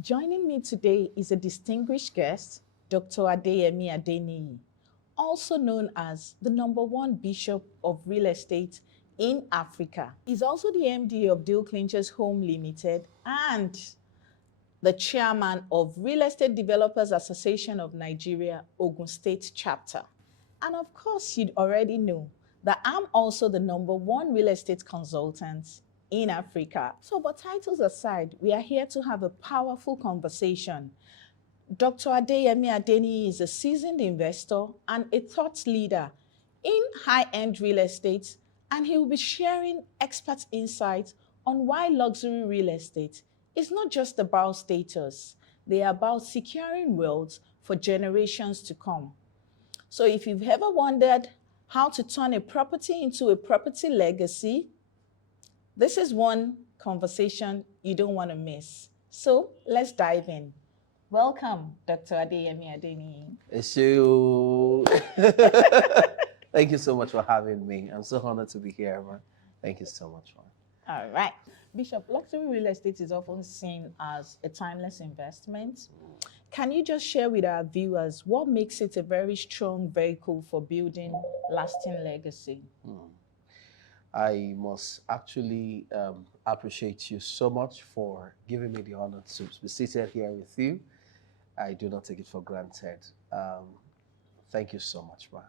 Joining me today is a distinguished guest, Dr. Adeyemi Adeniyi, also known as the number one bishop of real estate in Africa. He's also the MD of Deal Clinchers Home Limited and the chairman of Real Estate Developers Association of Nigeria, Ogun State chapter. And of course, you'd already know that I'm also the number one real estate consultant in Africa. So, but titles aside, we are here to have a powerful conversation. Dr. Adeyemi Adeniyi is a seasoned investor and a thought leader in high-end real estate, and he will be sharing expert insights on why luxury real estate is not just about status, they are about securing wealth for generations to come. So if you've ever wondered how to turn a property into a property legacy, this is one conversation you don't want to miss. So let's dive in. Welcome, Dr. Adeyemi Adeniyi. Issue. Thank you so much for having me. I'm so honored to be here, man. Thank you so much, man. All right. Bishop, luxury real estate is often seen as a timeless investment. Can you just share with our viewers what makes it a very strong vehicle for building lasting legacy? I must actually appreciate you so much for giving me the honor to be seated here with you. I do not take it for granted. Thank you so much, man.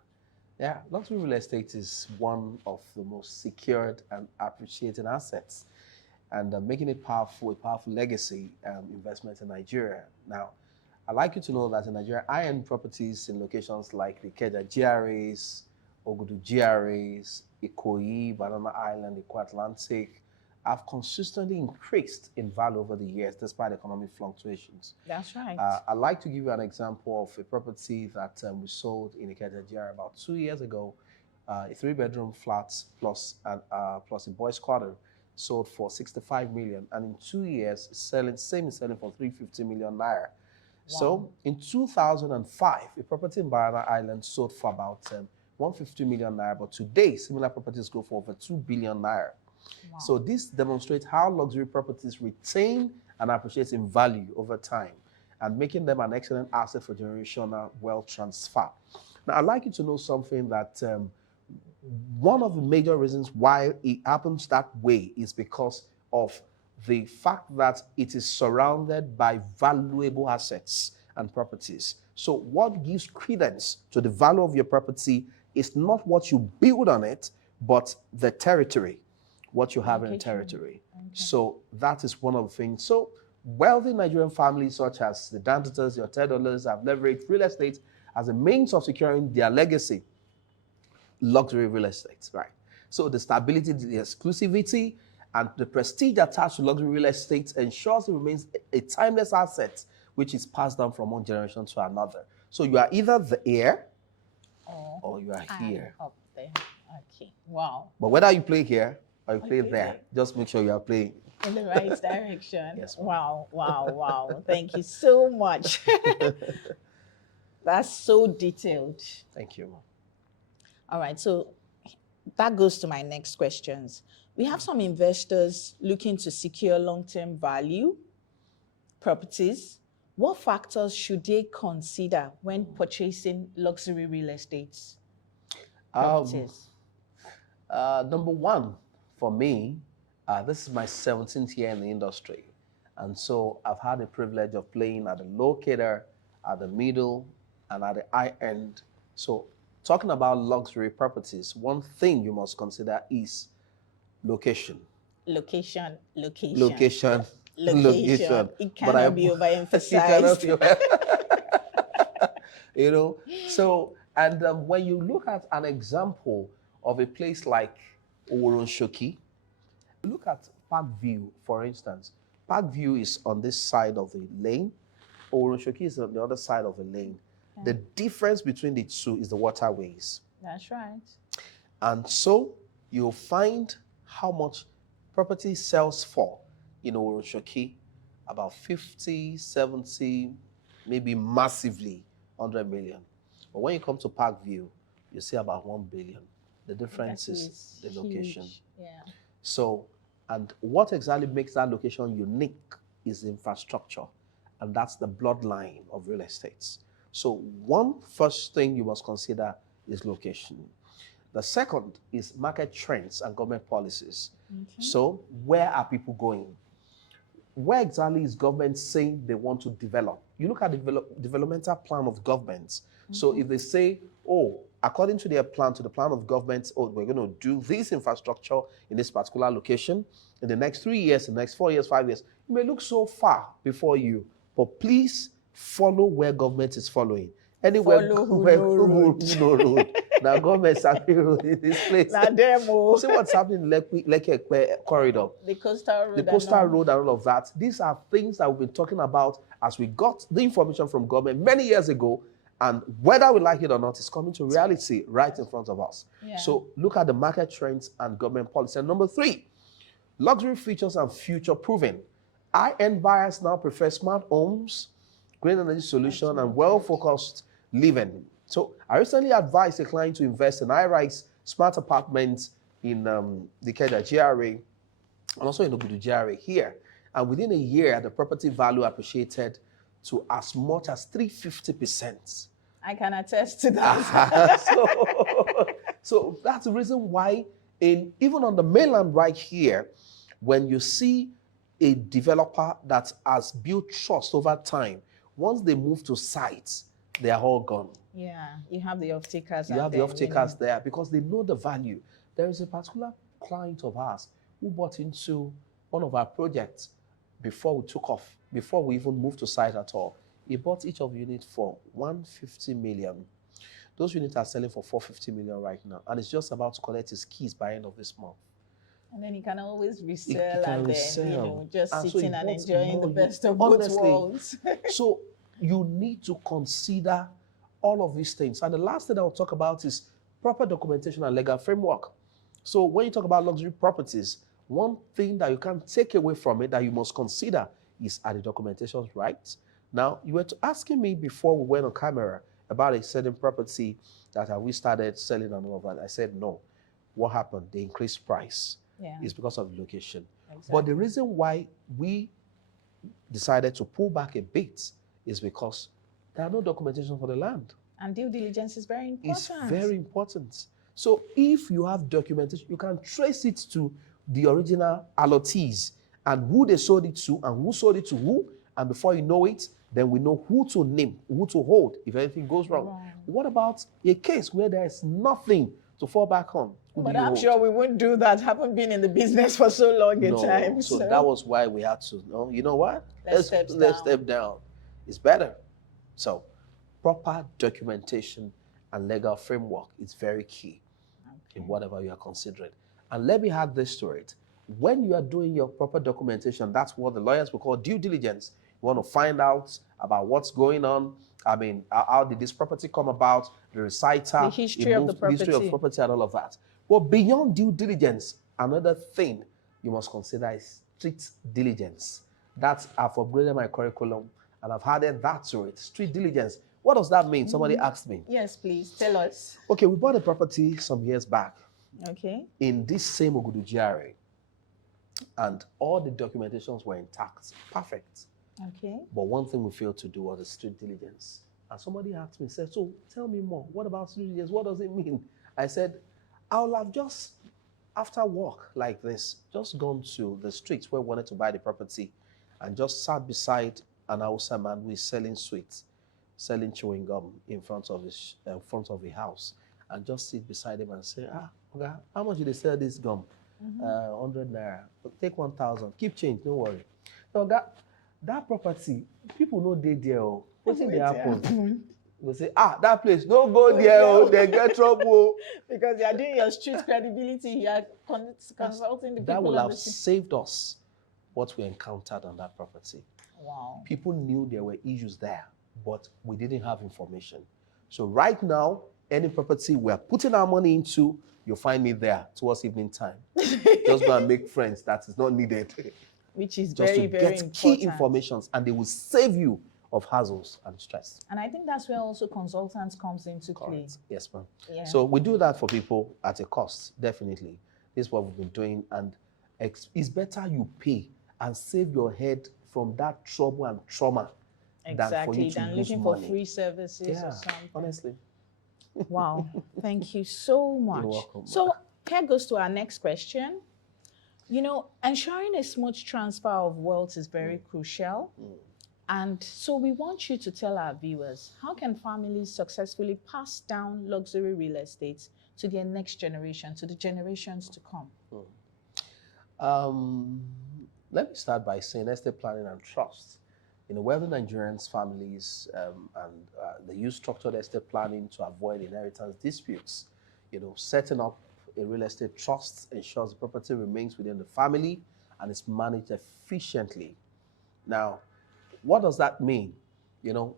Yeah, luxury real estate is one of the most secured and appreciated assets, and making it a powerful legacy investment in Nigeria. Now, I'd like you to know that in Nigeria, high-end properties in locations like the Ikeja GRAs, Ogudu GRAs, Ikoyi, Banana Island, Eko Atlantic, have consistently increased in value over the years despite economic fluctuations. That's right. I'd like to give you an example of a property that we sold in Ikeja GRA about 2 years ago, a 3-bedroom flat plus a boys' quarter, sold for 65 million, and in 2 years, selling for 350 million naira. Wow. So in 2005, a property in Banana Island sold for about 150 million naira, but today similar properties go for over 2 billion naira. Wow. So this demonstrates how luxury properties retain and appreciate in value over time, and making them an excellent asset for generational wealth transfer. Now, I'd like you to know something that one of the major reasons why it happens that way is because of the fact that it is surrounded by valuable assets and properties. So what gives credence to the value of your property is not what you build on it, but the territory, what you have in the territory. Okay. So that is one of the things. So wealthy Nigerian families such as the Dantatas, the Otedolas have leveraged real estate as a means of securing their legacy. Luxury real estate, right? So the stability, the exclusivity, and the prestige attached to luxury real estate ensures it remains a timeless asset, which is passed down from one generation to another. So you are either the heir or you are here. Up there. Okay. Wow. But whether you play here or you play there, just make sure you are playing in the right direction. Yes, wow, wow, wow. Thank you so much. That's so detailed. Thank you. All right, so that goes to my next questions. We have some investors looking to secure long-term value properties. What factors should they consider when purchasing luxury real estate properties? Number one, for me, this is my 17th year in the industry. And so I've had the privilege of playing at the low cater, at the middle, and at the high end. So talking about luxury properties, one thing you must consider is location. Location. Location. It cannot be overemphasized. You know, so, and when you look at an example of a place like Shoki, look at Park View, for instance. Park View is on this side of the lane. Shoki is on the other side of the lane. Okay. The difference between the two is the waterways. That's right. And so you'll find how much property sells for in Shoki, about 50, 70, maybe massively 100 million. But when you come to Park View, you see about 1 billion. The difference is the location. Yeah. So, and what exactly makes that location unique is the infrastructure and that's the bloodline of real estate. So one first thing you must consider is location. The second is market trends and government policies. So where are people going? Where exactly is government saying they want to develop? You look at the developmental plan of governments. So if they say, oh, according to their plan, to the plan of government, oh, we're going to do this infrastructure in this particular location in the next 3 years, the next 4 years, 5 years, it may look so far before you, but please follow where government is following. Anywhere Follow who where no road. who no road. Now government is happy road in this place. Now demo. See what's happening in Lekki corridor. The coastal road. The coastal road and all of that. These are things that we've been talking about as we got the information from government many years ago, and whether we like it or not, it's coming to reality right in front of us. Yeah. So look at the market trends and government policy. And number 3, luxury features and future proofing. High-end buyers now prefer smart homes, green energy solution, and well-focused living. So I recently advised a client to invest in high-rise smart apartments in the Ikeja GRA and also in Obudu GRA here. And within a year, the property value appreciated to as much as 350%. I can attest to that. So that's the reason why even on the mainland right here, when you see a developer that has built trust over time, once they move to sites, they are all gone. Yeah, you have the off-takers. You have the off-takers there because they know the value. There is a particular client of ours who bought into one of our projects before we took off, before we even moved to site at all. He bought each of units for 150 million. Those units are selling for 450 million right now, and it's just about to collect his keys by end of this month. And then he can always resell, can and resell. Then, just And so sitting he and bought enjoying more the best of honestly. both worlds. So you need to consider all of these things. And the last thing I will talk about is proper documentation and legal framework. So when you talk about luxury properties, one thing that you can take away from it that you must consider is, are the documentations right? Now, you were asking me before we went on camera about a certain property that we started selling and all of that. I said no. What happened? The increased price. Yeah. Is because of the location. Exactly. But the reason why we decided to pull back a bit is because there are no documentation for the land. And due diligence is very important. It's very important. So if you have documentation, you can trace it to the original allottees and who they sold it to and who sold it to who. And before you know it, then we know who to name, who to hold if anything goes wrong. Wow. What about a case where there is nothing to fall back on? But I'm sure we wouldn't do that. Haven't been in the business for so long a time. So that was why we had to, you know what? Let's step down. It's better. So proper documentation and legal framework is very key in whatever you are considering. And let me add this to it. When you are doing your proper documentation, that's what the lawyers will call due diligence. You want to find out about what's going on. I mean, how did this property come about? The reciter, the history of the property. The history of property and all of that. But beyond due diligence, another thing you must consider is street diligence. That's, I've upgraded my curriculum and I've added that to it. Street diligence. What does that mean? Somebody asked me. Yes, please, tell us. Okay, we bought a property some years back. Okay. In this same Obudu GRA. And all the documentations were intact. Perfect. Okay. But one thing we failed to do was the street diligence. And somebody asked me, said, so tell me more. What about street diligence? What does it mean? I said, I will have just, after work like this, just gone to the streets where we wanted to buy the property and just sat beside an Hausa man who is selling sweets, selling chewing gum in front of the house, and just sit beside him and say, okay, how much did they sell this gum? 100 naira. Take 1,000. Keep change, don't worry. So that property, people know they there. What thing they happen? They say, that place, don't go there, they get trouble. Because you are doing your street credibility, you are consulting the people. That will have saved us what we encountered on that property. Wow. People knew there were issues there, but we didn't have information. So right now, any property we're putting our money into, you'll find me there towards evening time. Just go and make friends. That is not needed. Which is just very, to very get important. Key informations, and they will save you of hassles and stress. And I think that's where also consultants comes into play. Yes, ma'am. Yeah. So we do that for people at a cost, definitely. This is what we've been doing, and it's better you pay and save your head from that trouble and trauma than for you Exactly. to Than lose looking for money. free services or Yeah, something. honestly. Wow. Thank you so much. welcome. So here goes to our next question. You know, ensuring a smooth transfer of wealth is very crucial. And so we want you to tell our viewers, how can families successfully pass down luxury real estate to their next generation, to the generations to come? Um, Let me start by saying estate planning and trust. Wealthy Nigerians families they use structured estate planning to avoid inheritance disputes. Setting up a real estate trust ensures the property remains within the family and is managed efficiently. Now, what does that mean? You know,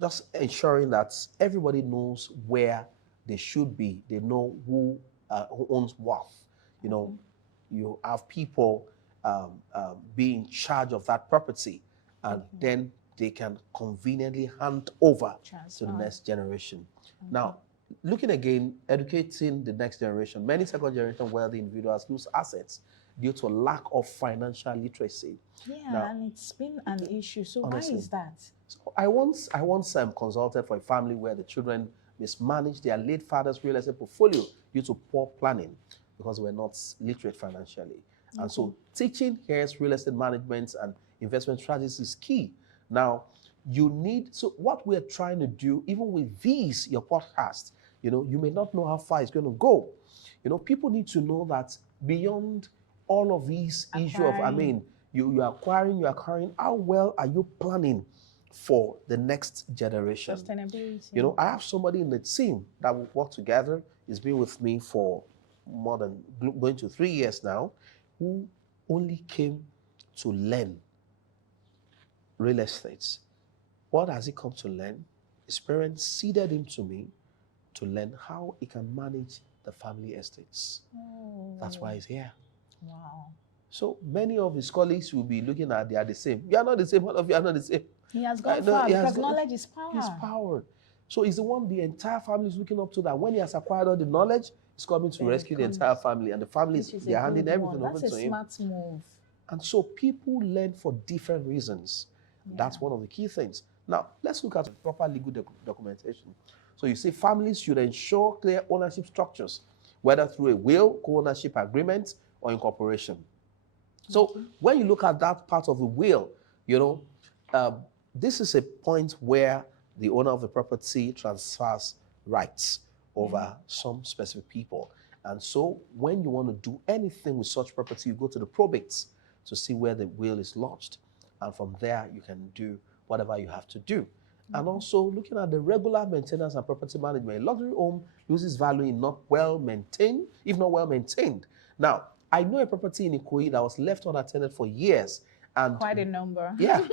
just ensuring that everybody knows where they should be. They know who owns what. You have people be in charge of that property, and then they can conveniently hand over to the next generation. Now, looking again, educating the next generation. Many second generation wealthy individuals lose assets due to a lack of financial literacy. Yeah, Now, and it's been an issue. So honestly, why is that? So I once consulted for a family where the children mismanaged their late father's real estate portfolio due to poor planning because they were not literate financially. And so teaching heirs real estate management and investment strategies is key. Now, so what we're trying to do, even with your podcast, you may not know how far it's going to go. People need to know that beyond all of these issues of, you're acquiring, how well are you planning for the next generation? Sustainability. I have somebody in the team that will work together. He's been with me for more than going to 3 years now, who only came to learn real estate. What has he come to learn? His parents seeded him to me to learn how he can manage the family estates. That's why he's here. Wow. So many of his colleagues will be looking at, they are the same. You are not the same, all of you are not the same. He has gone far because knowledge is power. He's power. So he's the one the entire family is looking up to, that when he has acquired all the knowledge, he's coming to rescue the entire family. And the family, they're handing everything over to him. That's a smart move. And so people learn for different reasons. That's one of the key things. Now, let's look at proper legal documentation. So you see, families should ensure clear ownership structures, whether through a will, co-ownership agreement, or incorporation. So when you look at that part of the will, this is a point where the owner of the property transfers rights over some specific people. And so when you want to do anything with such property, you go to the probates to see where the will is lodged. And from there, you can do whatever you have to do. And also looking at the regular maintenance and property management. A luxury home loses value if not well maintained. Now, I know a property in Ikoyi that was left unattended for years. And quite a number. Yeah,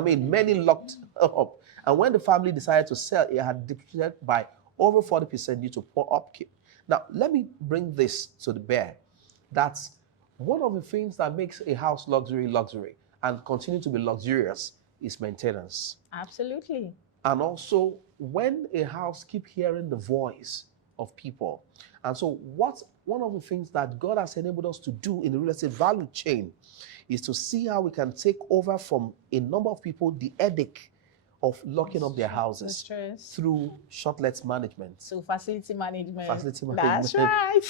many locked up. And when the family decided to sell, it had depreciated by over 40% due to poor upkeep. Now, let me bring this to the bear. That's one of the things that makes a house luxury and continue to be luxurious is maintenance. Absolutely. And also, when a house keep hearing the voice of people. And so one of the things that God has enabled us to do in the real estate value chain is to see how we can take over from a number of people the headache of locking up their houses through short-let management. So facility management. That's right.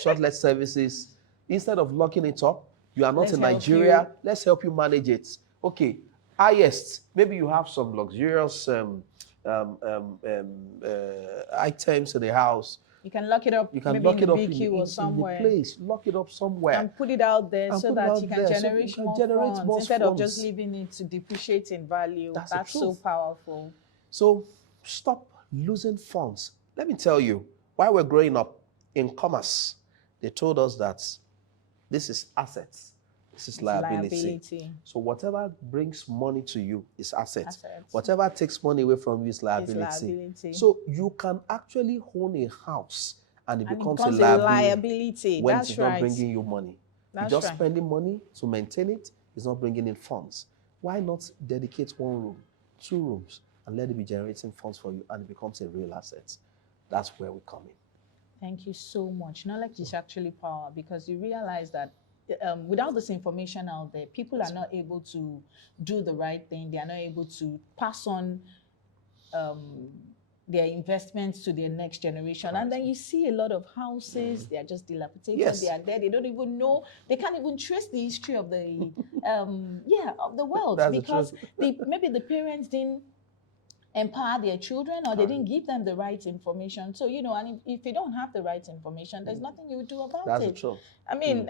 Short-let services. Instead of locking it up, you are not in Nigeria, let's help you manage it. Okay, highest, maybe you have some luxurious items in the house. You can lock it up. You can lock it up in or somewhere. In the place. Lock it up somewhere. And put it out there so that you can generate more funds instead of just leaving it to depreciate in value. That's so powerful. So stop losing funds. Let me tell you, while we're growing up in commerce, they told us that this is assets. This is liability. So whatever brings money to you is assets. Whatever takes money away from you is liability. So you can actually own a house and it becomes a liability when it's not bringing you money. You're just spending money to maintain it. It's not bringing in funds. Why not dedicate 1 room, 2 rooms, and let it be generating funds for you, and it becomes a real asset? That's where we come in. Thank you so much. Knowledge is actually power, because you realize that without this information out there, people are not able to do the right thing. They are not able to pass on um, their investments to their next generation. And then you see a lot of houses, they are just dilapidated, Yes. they are there, they don't even know, they can't even trace the history of the of the wealth, That's the because truth. maybe the parents didn't empower their children, or they didn't give them the right information. So, and if you don't have the right information, there's nothing you would do about That's it. the truth. I mean,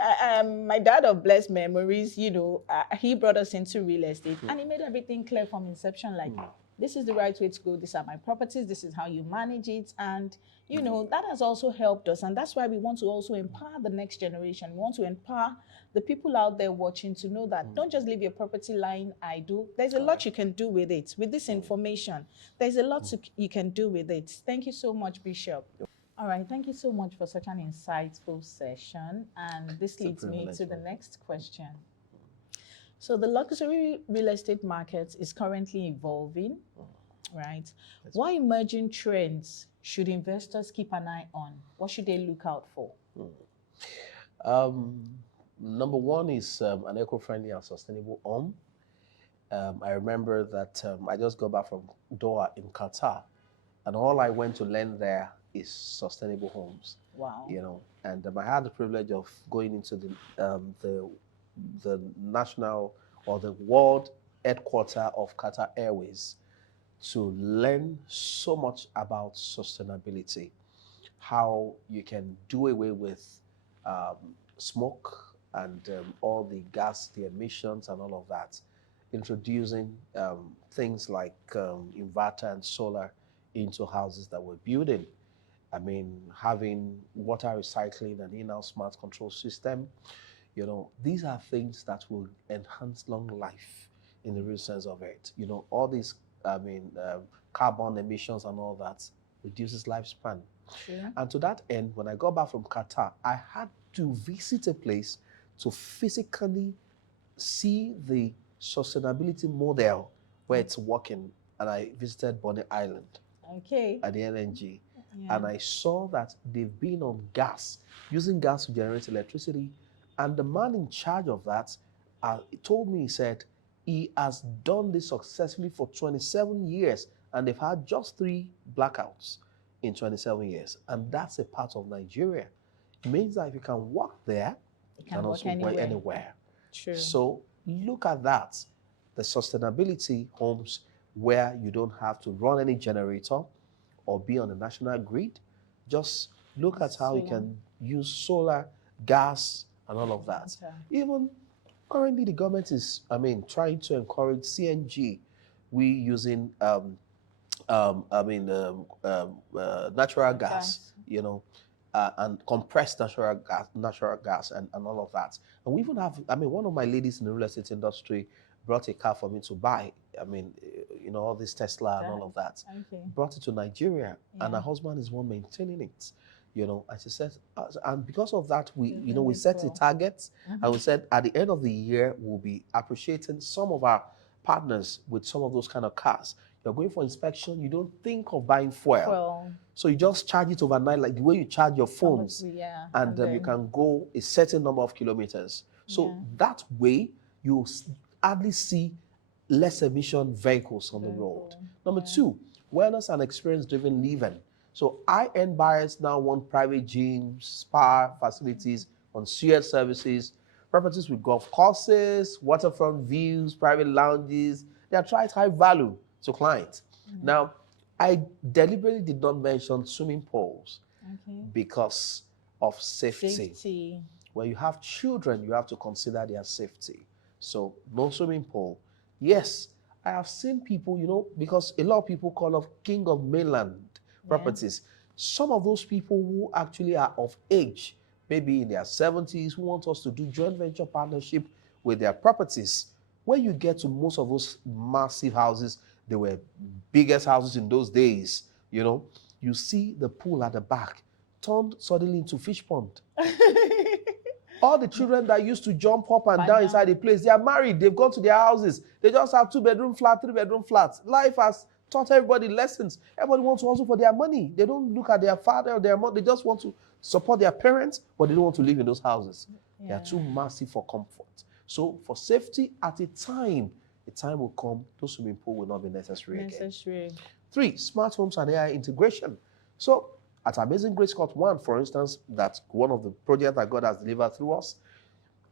my dad of blessed memories, he brought us into real estate, and he made everything clear from inception, like, this is the right way to go, these are my properties, this is how you manage it. And, that has also helped us. And that's why we want to also empower the next generation. We want to empower the people out there watching to know that don't just leave your property lying idle. There's a lot you can do with it. With this information, there's a lot you can do with it. Thank you so much, Bishop. All right, thank you so much for such an insightful session. And this leads me to the next question. So the luxury real estate market is currently evolving, right? What emerging trends should investors keep an eye on? What should they look out for? Number one is an eco-friendly and sustainable home. I remember that I just got back from Doha in Qatar, and all I went to learn there is sustainable homes. Wow. And I had the privilege of going into the national or the world headquarter of Qatar Airways to learn so much about sustainability, how you can do away with smoke and all the gas, the emissions and all of that, introducing things like inverter and solar into houses that we're building. I mean, having water recycling and in-house smart control system, these are things that will enhance long life in the real sense of it. All these, carbon emissions and all that reduces lifespan. Sure. And to that end, when I got back from Qatar, I had to visit a place to physically see the sustainability model where it's working. And I visited Bonny Island at the LNG. Yeah. And I saw that they've been on gas, using gas to generate electricity. And the man in charge of that told me, he said, he has done this successfully for 27 years, and they've had just 3 blackouts in 27 years. And that's a part of Nigeria. It means that if you can work there, you can also work anywhere. True. So look at that. The sustainability homes where you don't have to run any generator or be on the national grid. Just look at how you can use solar, gas, and all of that. Okay. Even currently, the government is, trying to encourage CNG. We using, natural gas, and compressed natural gas, and all of that. And we even have, one of my ladies in the real estate industry brought a car for me to buy. All this Tesla and all of that. Okay. Brought it to Nigeria, and her husband is one maintaining it. And she said, and because of that, we set a target, and we said at the end of the year, we'll be appreciating some of our partners with some of those kind of cars. You're going for inspection, you don't think of buying fuel. So you just charge it overnight, like the way you charge your phones, and you can go a certain number of kilometers. So that way, you hardly see less emission vehicles on the road. Number 2, wellness and experience-driven living. So high-end buyers now want private gyms, spa facilities, concierge services, properties with golf courses, waterfront views, private lounges. They attract high value to clients. Now, I deliberately did not mention swimming pools because of safety. When you have children, you have to consider their safety. So no swimming pool. Yes, I have seen people, because a lot of people call of king of mainland properties. Some of those people who actually are of age, maybe in their 70s, who want us to do joint venture partnership with their properties. When you get to most of those massive houses, they were biggest houses in those days, you see the pool at the back turned suddenly into fish pond. All the children that used to jump up and down inside the place, they are married, they've gone to their houses. They just have 2-bedroom flat, 3-bedroom flats. Life has taught everybody lessons. Everybody wants to hustle for their money. They don't look at their father or their mother. They just want to support their parents, but they don't want to live in those houses. They are too massive for comfort. So for safety, at a time will come, those swimming pool will not be necessary again. 3, smart homes and AI integration. So at Amazing Grace Court 1, for instance, that's one of the projects that God has delivered through us,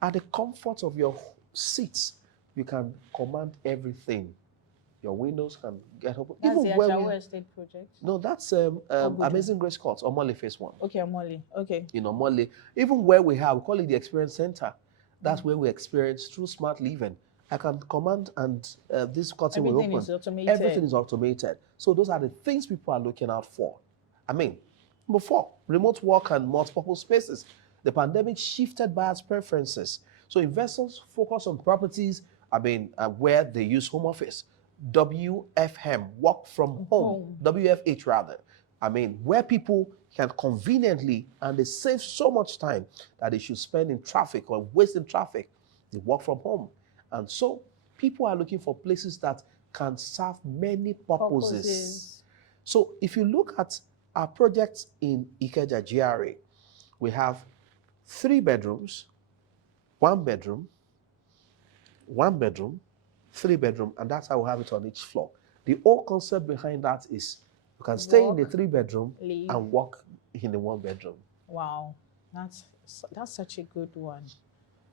at the comfort of your seats, you can command everything. Your windows can get open. That's the Ajawo Estate project? No, that's Amazing Grace Court, Omole Phase 1. Okay, Omole. Okay. In Omole. Even where we call it the Experience Center. That's where we experience through smart living. I can command and this curtain will open. Everything is automated. Everything is automated. So those are the things people are looking out for. I mean, number 4, remote work and multiple spaces. The pandemic shifted buyers' preferences. So investors focus on properties, where they use home office. WFM, work from home. WFH rather. Where people can conveniently, and they save so much time that they should spend in traffic or waste in traffic, they work from home. And so people are looking for places that can serve many purposes. So if you look at our projects in Ikeja GRA, we have 3 bedrooms, 1 bedroom, 3 bedroom, and that's how we have it on each floor. The whole concept behind that is you can stay in the 3 bedroom and work in the 1 bedroom. Wow, that's such a good one.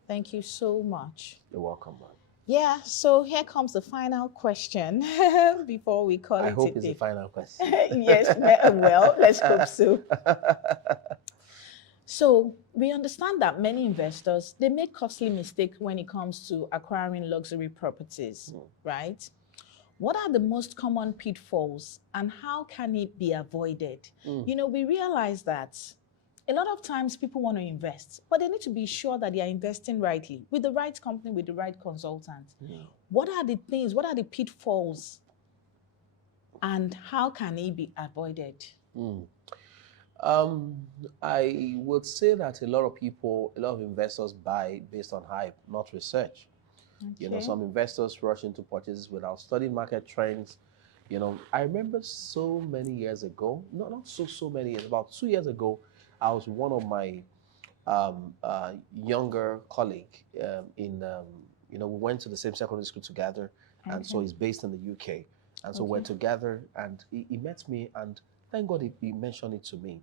Thank you so much. You're welcome, man. Yeah, so here comes the final question before we call it a day. I hope it's the final question. Yes, well, let's hope so. So we understand that many investors, they make costly mistakes when it comes to acquiring luxury properties, right? What are the most common pitfalls and how can it be avoided? You know, we realize that a lot of times people want to invest, but they need to be sure that they are investing rightly, with the right company, with the right consultant. What are the things, what are the pitfalls and how can it be avoided? I would say that a lot of investors buy based on hype, not research. Okay. You know, some investors rush into purchases without studying market trends. You know, I remember so many years ago, not so many years, about 2 years ago, I was one of my younger colleague you know, we went to the same secondary school together, and so he's based in the UK. And so we're together, and he met me, and thank God he mentioned it to me.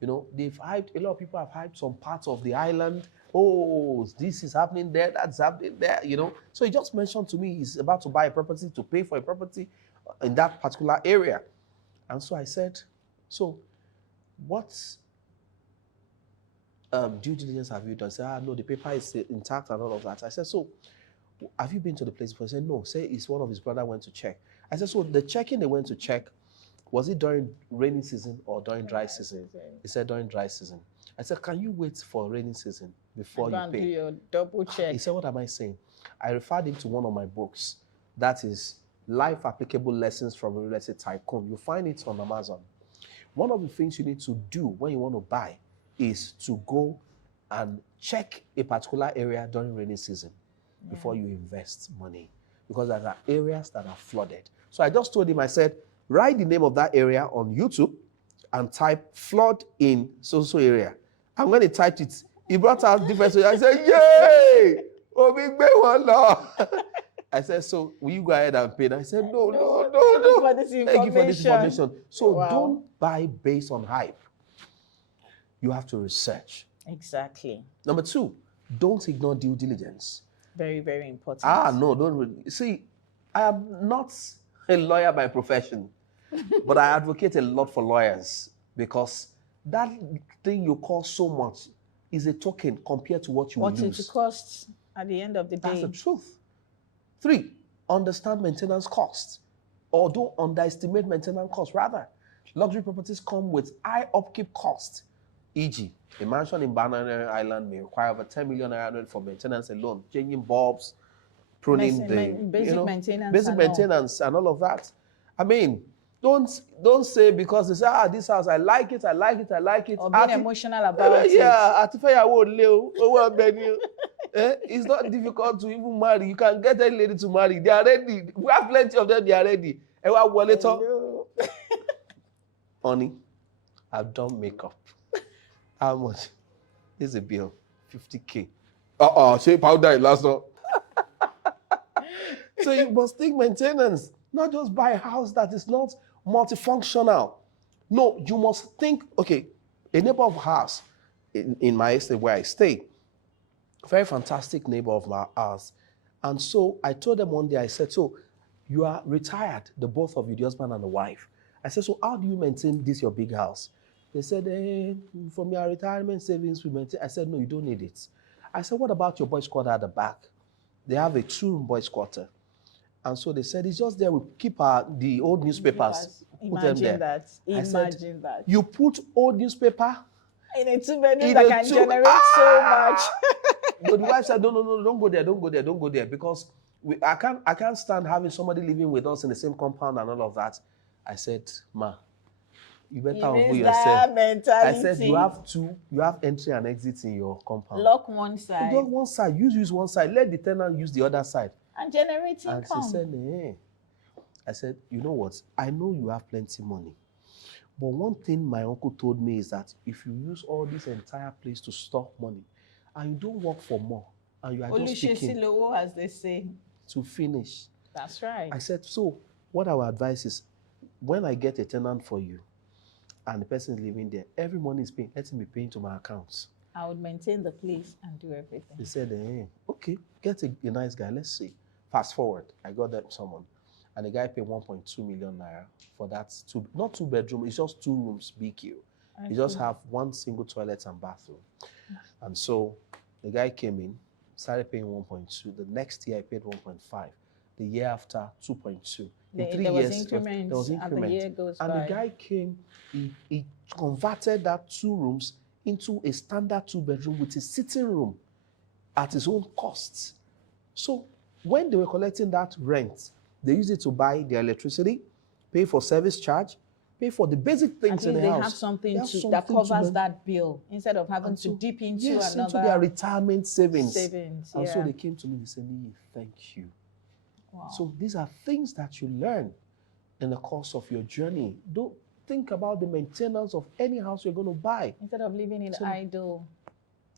You know, a lot of people have hyped some parts of the island. Oh, this is happening there, that's happening there, you know. So he just mentioned to me he's about to buy a property, to pay for a property in that particular area. And so I said, so what due diligence have you done? He said, no, the paper is intact and all of that. I said, so have you been to the place before? He said, no. Say it's one of his brother went to check. I said, so the checking they went to check, was it during rainy season or during dry season? He said during dry season. I said, can you wait for rainy season before you pay? Do your double check. He said, what am I saying? I referred him to one of my books. That is Life Applicable Lessons from a Real Estate Tycoon. You find it on Amazon. One of the things you need to do when you want to buy is to go and check a particular area during rainy season before you invest money, because there are areas that are flooded. So I just told him, I said, write the name of that area on YouTube and type flood in so-so area. And when he typed it, he brought out different. I said, yay! Oh, big one now. I said, so will you go ahead and pay? And I said, no. Thank you for this information. So don't buy based on hype. You have to research. Exactly. Number 2, don't ignore due diligence. Very, very important. No, don't. See, I am not a lawyer by profession, but I advocate a lot for lawyers, because that thing you cost so much is a token compared to what you will lose. What it costs at the end of the day. That's the truth. 3, understand maintenance costs, or don't underestimate maintenance costs. Rather, luxury properties come with high upkeep costs. E.g., a mansion in Banana Island may require over 10 million naira for maintenance alone, changing bulbs, pruning basic maintenance and all of that. I mean, don't say because they say, this house, I like it. Or being emotional about it. Yeah, it's not difficult to even marry. You can get a lady to marry. They are ready. We have plenty of them, they are ready. Ewa wọlé tán. Hello. Honey, I've done makeup. How much? Here's a bill, 50K. Ṣé powder it last one? So you must think maintenance, not just buy a house that is not multifunctional. No, you must think, okay, a neighbor of ours in my estate where I stay, very fantastic neighbor of ours. And so I told them one day, I said, so you are retired, the both of you, the husband and the wife. I said, so how do you maintain this, your big house? They said, from your retirement savings, we maintain. I said, no, you don't need it. I said, what about your boys' quarter at the back? They have a 2-room boys' quarter. And so they said, it's just there. We keep the old newspapers. Put them there. Imagine that. I said, Imagine that. you put old newspaper In a 2-bedroom in that a can two- generate so much. But the wife said, no, don't go there, don't go there, because I can't stand having somebody living with us in the same compound and all of that. I said, ma, you better humble Erase yourself. that mentality. I said, you have entry and exit in your compound. Lock one side. Just one side, use one side, let the tenant use the other side. And generate And income. she said, I said, you know what? I know you have plenty money. But one thing my uncle told me is that if you use all this entire place to store money and you don't work for more and you are just speaking Olushesilowo, as they say. to finish. That's right. I said, so what I would advise is when I get a tenant for you and the person is living there, every money is paying, let him be paying to my accounts. I would maintain the place and do everything. He said, okay, get a nice guy, let's see. Fast forward, I got that someone. And the guy paid 1.2 million naira for that, not 2-bedroom, it's just 2 rooms, BQ. You just have one single toilet and bathroom. And so the guy came in, started paying 1.2. The next year I paid 1.5. The year after, 2.2. In 3 there years, was increments there was as increment. the year goes and by. the guy came, he converted that 2 rooms into a standard 2-bedroom with a sitting room at his own costs. So when they were collecting that rent, they used it to buy their electricity, pay for service charge, pay for the basic things in the they house. have something They that covers that bill instead of having to dip into another into their retirement savings. savings. And Yeah. so they came to me and said, Niyi, thank you. Wow. So these are things that you learn in the course of your journey. Don't think about the maintenance of any house you're going to buy. Instead of living in idle.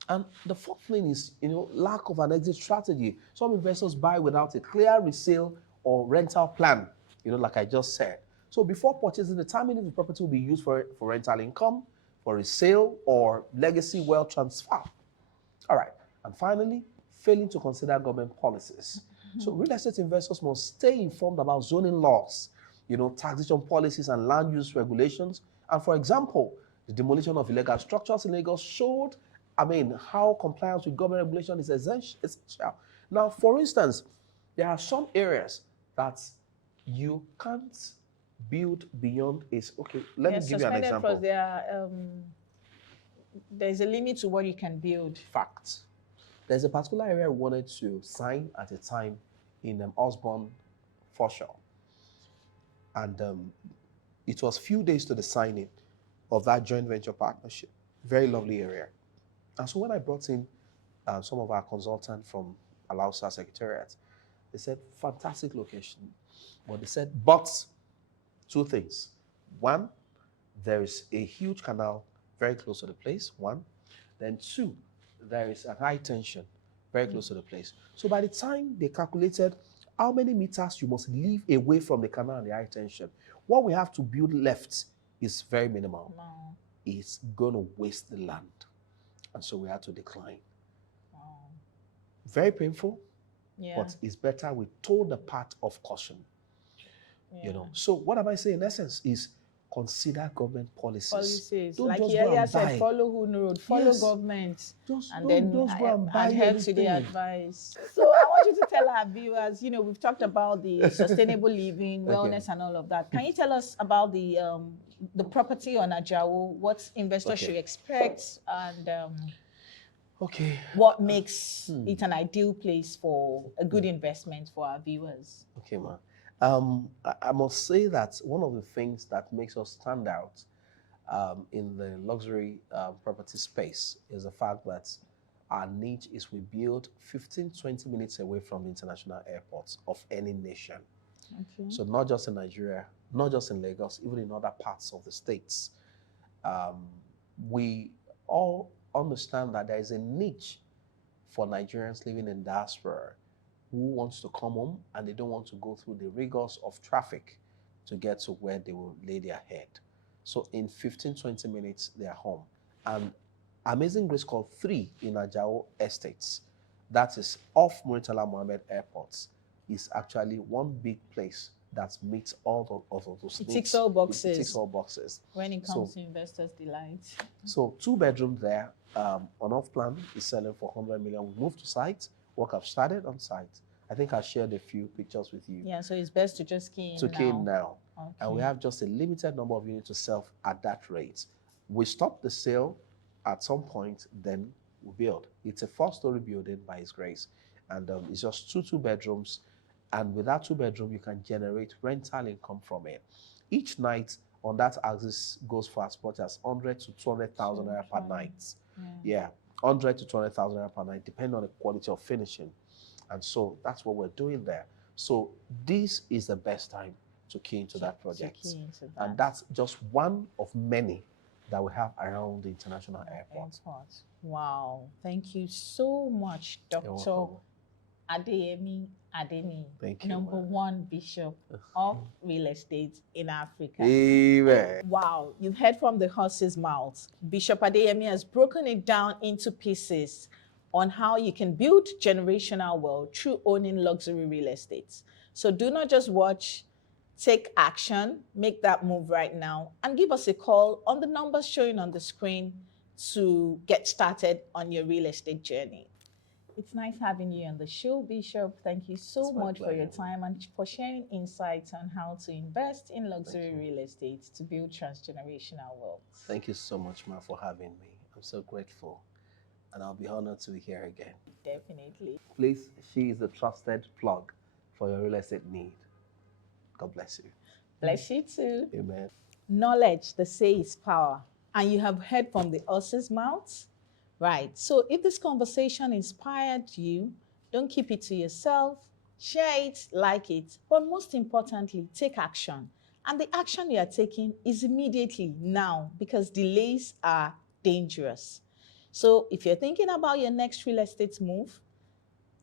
And the fourth thing is, lack of an exit strategy. Some investors buy without a clear resale or rental plan, like I just said. So before purchasing, determine if the property will be used for rental income, for resale, or legacy wealth transfer. All right. And finally, failing to consider government policies. So real estate investors must stay informed about zoning laws, taxation policies and land use regulations. And for example, the demolition of illegal structures in Lagos showed, how compliance with government regulation is essential. Now, for instance, there are some areas that you can't build beyond let me give you an example. There's a limit to what you can build. Fact. There's a particular area I wanted to sign at a time in Osborne, Foreshore. And it was few days to the signing of that joint venture partnership. Very lovely area. And so when I brought in some of our consultants from Alausa Secretariat, they said, fantastic location. But they said, but 2 things. One, there is a huge canal very close to the place, 1. Then 2, there is a high tension very close to the place. So by the time they calculated how many meters you must leave away from the canal and the high tension, what we have to build left is very minimal. Wow. It's going to waste the land. And so we had to decline. Wow. Very painful, Yeah. but it's better we toe the path of caution. So what am I saying in essence is consider government policies. Don't like just he go earlier and said, buy. follow who knows, follow government, and then just go and buy adhere to the everything. advice. So I want you to tell our viewers, we've talked about the sustainable living, wellness, and all of that. Can you tell us about the property on Ajawo, what investors should expect, and what makes it an ideal place for a good investment for our viewers? Okay, ma. I must say that one of the things that makes us stand out in the luxury property space is the fact that our niche is we build 15-20 minutes away from the international airports of any nation. Okay. So not just in Nigeria, not just in Lagos, even in other parts of the states. Um, we all understand that there is a niche for Nigerians living in diaspora who wants to come home and they don't want to go through the rigors of traffic to get to where they will lay their head. So in 15, 20 minutes, they are home. And Amazing Grace Call 3 in Ajao Estates, that is off Muritala Mohammed Airport, is actually one big place that meets all of those It needs. ticks all boxes. It ticks all boxes. When it comes to investors' delight. So 2 bedroom there, on off plan is selling for 100 million. We moved to site. Work have started on site. I think I shared a few pictures with you. Yeah, so it's best to just key in To key in now. Okay. And we have just a limited number of units to sell at that rate. We stop the sale at some point, then we build. It's a 4-story building by His grace. And it's just two bedrooms. And with that 2 bedroom, you can generate rental income from it. Each night on that axis goes for as much as 100 to 200,000 naira per night. Yeah, 100 to 200,000 naira per night, depending on the quality of finishing. And so that's what we're doing there. So this is the best time to key into that project. And that's just one of many that we have around the international airport. Wow. Thank you so much, Dr. Adeyemi Adeniyi. Thank you. Number one bishop of real estate in Africa. Amen. Wow. You've heard from the horse's mouth. Bishop Adeyemi has broken it down into pieces on how you can build generational wealth through owning luxury real estate. So do not just watch, take action, make that move right now, and give us a call on the numbers showing on the screen to get started on your real estate journey. It's nice having you on the show, Bishop. Thank you so much for your time and for sharing insights on how to invest in luxury real estate to build transgenerational wealth. Thank you so much, Ma, for having me. I'm so grateful. And I'll be honored to be here again. Definitely. Please, she is the trusted plug for your real estate need. God bless you. Bless you too. Amen. Knowledge, they say, is power. And you have heard from the horse's mouth. Right. So if this conversation inspired you, don't keep it to yourself. Share it, like it, but most importantly, take action. And the action you are taking is immediately now, because delays are dangerous. So if you're thinking about your next real estate move,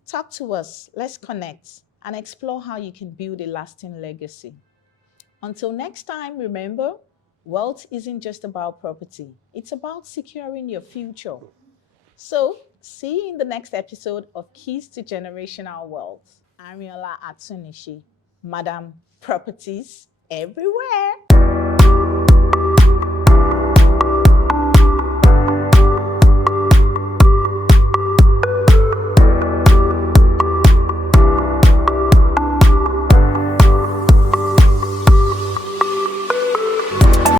talk to us. Let's connect and explore how you can build a lasting legacy. Until next time, remember, wealth isn't just about property. It's about securing your future. So, see you in the next episode of Keys to Generational Wealth. Ariola Atunishi, Madam Properties Everywhere.